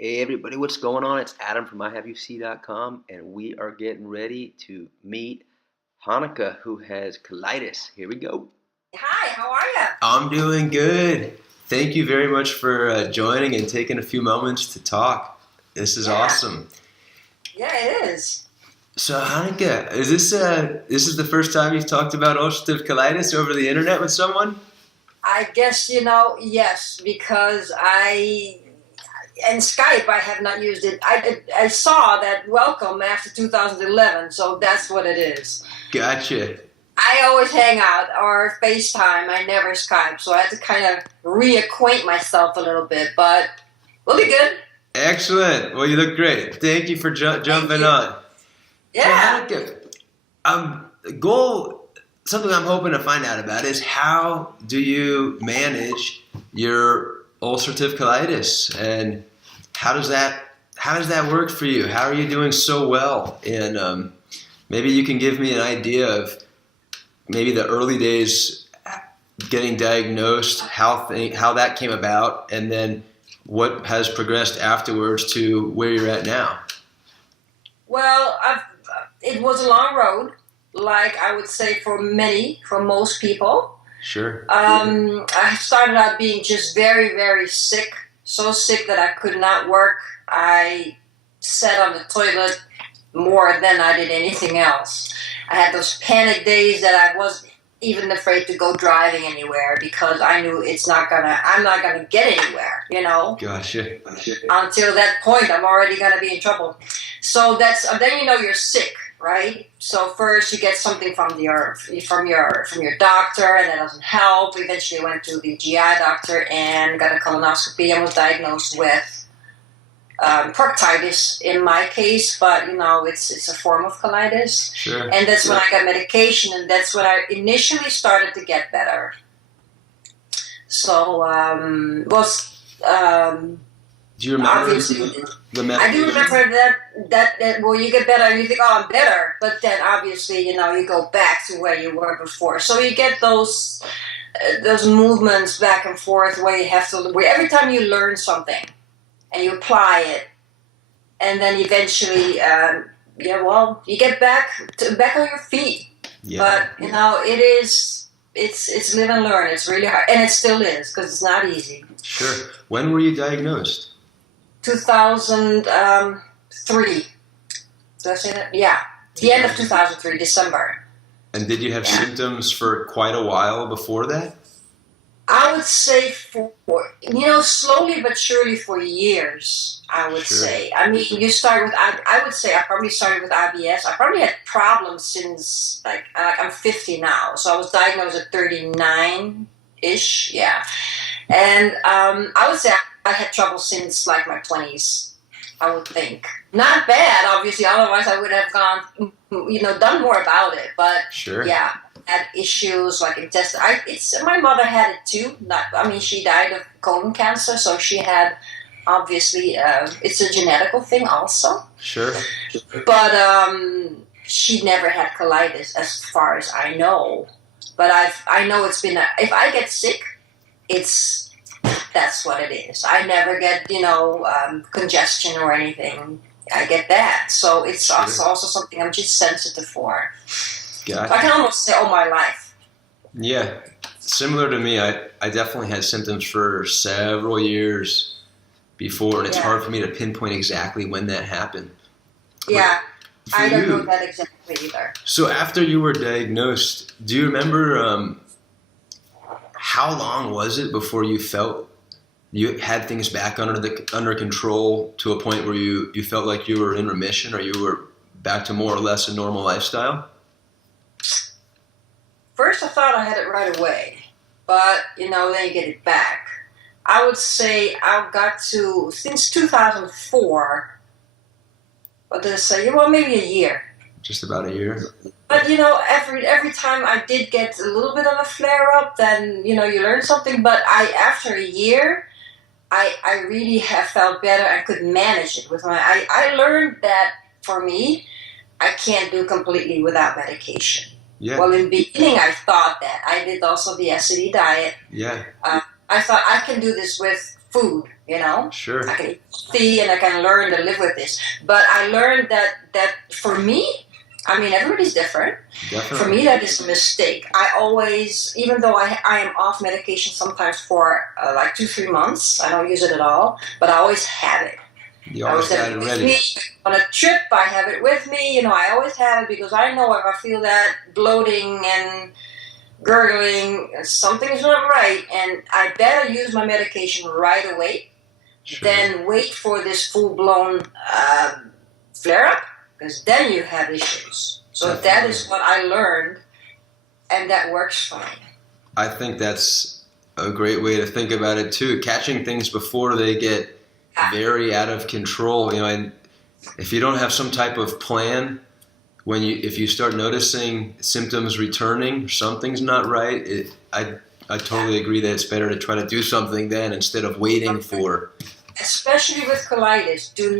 Hey everybody, what's going on? It's Adam from IHaveUC.com, and we are getting ready to meet Hanneke, who has colitis. Here we go. Hi, how are you? I'm doing good. Thank you very much for joining and taking a few moments to talk. This is awesome. Yeah, it is. So Hanneke, is this is the first time you've talked about ulcerative colitis over the internet with someone? I guess, yes, because and Skype, I have not used it. I saw that welcome after 2011, so that's what it is. Gotcha. I always hang out or FaceTime. I never Skype, so I had to kind of reacquaint myself a little bit, but we'll be good. Excellent. Well, you look great. Thank you for jumping on. Yeah. So, Hanneke, something I'm hoping to find out about is how do you manage your ulcerative colitis, and how does that work for you? How are you doing so well? And maybe you can give me an idea of maybe the early days getting diagnosed, how that came about, and then what has progressed afterwards to where you're at now. Well, it was a long road, like I would say for most people. Sure. I started out being just very, very sick, so sick that I could not work. I sat on the toilet more than I did anything else. I had those panic days that I wasn't even afraid to go driving anywhere because I knew I'm not gonna get anywhere, Gotcha. Until that point, I'm already gonna be in trouble. So then you're sick, right? So first you get something from your doctor, and that doesn't help. Eventually, I went to the GI doctor and got a colonoscopy and was diagnosed with proctitis in my case, but it's a form of colitis. Sure. And that's when I got medication, and that's when I initially started to get better. So do you remember obviously the medication? I do remember that well, you get better and you think, oh, I'm better, but then obviously you go back to where you were before. So you get those movements back and forth where every time you learn something and you apply it, and then eventually, you get back on your feet. Yeah. But it's live and learn. It's really hard, and it still is because it's not easy. Sure. When were you diagnosed? 2003. Did I say that? Yeah, the end of 2003, December. And did you have symptoms for quite a while before that? I would say for slowly but surely for years. I would say. I mean, you start with. I would say I probably started with IBS. I probably had problems since I'm 50 now, so I was diagnosed at 39-ish. Yeah, and I would say I had trouble since my 20s. I would think not bad, obviously. Otherwise, I would have gone, done more about it. But sure. Yeah. Had issues like intestine. My mother had it too. She died of colon cancer, so she had obviously it's a genetical thing also. Sure. But she never had colitis, as far as I know. But I know it's been if I get sick, that's what it is. I never get congestion or anything. I get that, so it's also something I'm just sensitive for. Gotcha. I can almost say all my life. Yeah, similar to me. I definitely had symptoms for several years before, and it's hard for me to pinpoint exactly when that happened. Yeah, I don't know that exactly either. So after you were diagnosed, do you remember how long was it before you felt you had things back under control to a point where you felt like you were in remission, or you were back to more or less a normal lifestyle? First, I thought I had it right away, but then you get it back. I would say I got to since 2004. What did I say? Well, maybe a year. Just about a year. But every time I did get a little bit of a flare up, then you learn something. But after a year, I really have felt better. I could manage it with I learned that for me, I can't do completely without medication. Yeah. Well, in the beginning, I thought that. I did also the SCD diet. Yeah. I thought I can do this with food, you know. Sure. I can eat healthy and I can learn to live with this. But I learned that for me, I mean, everybody's different. Definitely. For me, that is a mistake. I always, even though I am off medication sometimes for like 2-3 months, I don't use it at all, but I always have it. You always got it ready. On a trip, I have it with me. You know, I always have it because I know if I feel that bloating and gurgling, something's not right, and I better use my medication right away than wait for this full-blown flare-up, because then you have issues. So that is what I learned, and that works fine. I think that's a great way to think about it too. Catching things before they get very out of control, you know, and if you don't have some type of plan, if you start noticing symptoms returning, something's not right. I totally agree that it's better to try to do something then instead of waiting for. Especially with colitis, don't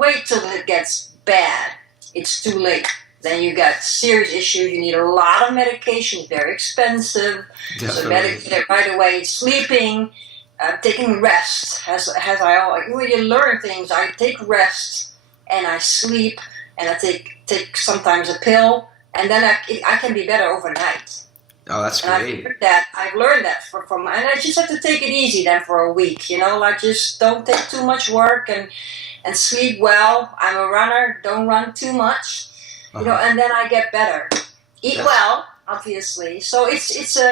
wait till it gets bad. It's too late. Then you got serious issues. You need a lot of medication, very expensive. Definitely. So medicate it right away. Sleeping, taking rest. As I always, when you learn things, I take rest and I sleep and I take sometimes a pill, and then I can be better overnight. Oh, that's great. I've learned that from, and I just have to take it easy then for a week. You know, like just don't take too much work and sleep well. I'm a runner. Don't run too much. You know, and then I get better. Eat well, obviously. So it's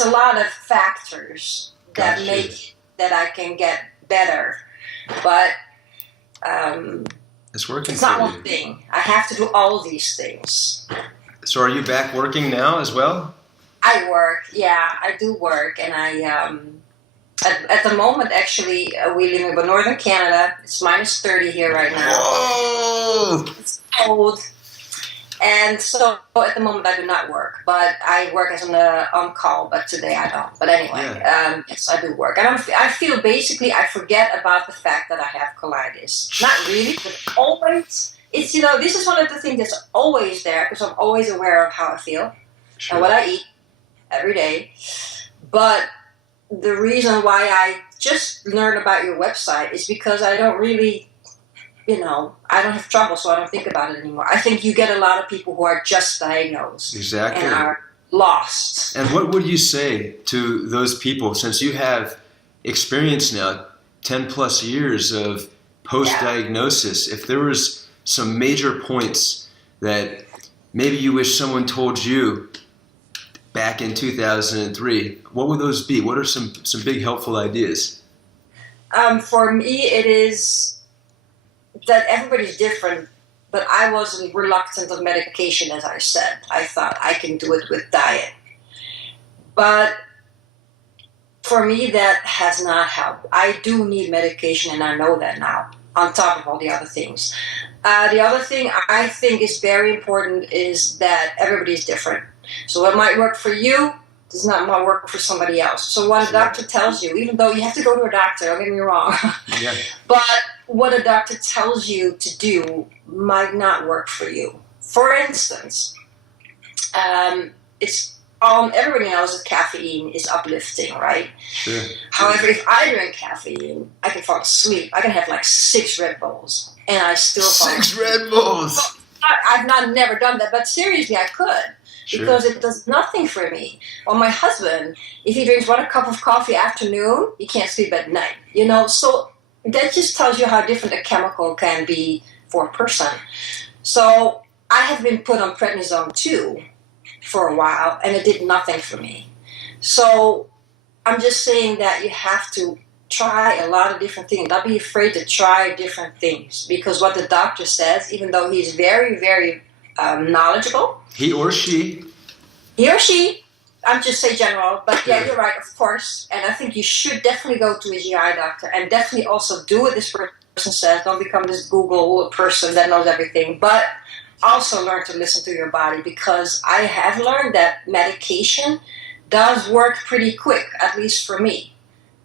a lot of factors that make that I can get better, but it's working. It's not one thing. I have to do all these things. So are you back working now as well? I work. Yeah, I do work, and I at the moment actually we live in northern Canada. It's minus 30 here right now. Whoa! It's cold. And so at the moment I do not work, but I work as on call, but today I don't. But anyway, yes, I do work. And I feel basically I forget about the fact that I have colitis. Not really, but always. It's, you know, this is one of the things that's always there because I'm always aware of how I feel and what I eat every day. But the reason why I just learned about your website is because I don't really... You know, I don't have trouble, so I don't think about it anymore. I think you get a lot of people who are just diagnosed and are lost. And what would you say to those people, since you have experience now, 10 plus years of post-diagnosis, if there was some major points that maybe you wish someone told you back in 2003, what would those be? What are some big helpful ideas? For me, it is... that everybody's different, but I wasn't reluctant of medication, as I said. I thought I can do it with diet. But for me, that has not helped. I do need medication, and I know that now, on top of all the other things. The other thing I think is very important is that everybody's different. So what might work for you does not work for somebody else. So what a doctor tells you, even though you have to go to a doctor, don't get me wrong, but what a doctor tells you to do might not work for you. For instance, everybody knows that caffeine is uplifting, right? Sure. However, if I drink caffeine, I can fall asleep. I can have like 6 Red Bulls, and I still fall asleep. 6 Red Bulls! I've never done that, but seriously, I could. Sure. Because it does nothing for me. Or my husband, if he drinks 1 cup of coffee afternoon, he can't sleep at night. You know, so that just tells you how different a chemical can be for a person. So I have been put on prednisone too for a while, and it did nothing for me. So I'm just saying that you have to try a lot of different things. Don't be afraid to try different things, because what the doctor says, even though he's very, very knowledgeable. He or she. I'm just saying general, but yeah, you're right, of course. And I think you should definitely go to a GI doctor, and definitely also do what this person says. Don't become this Google person that knows everything, but also learn to listen to your body, because I have learned that medication does work pretty quick, at least for me.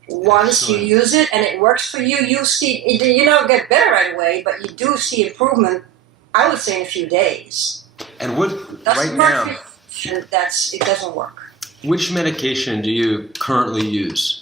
Once you use it and it works for you, you see, you don't get better right away, but you do see improvement, I would say, in a few days. And what right now? It doesn't work. which medication do you currently use?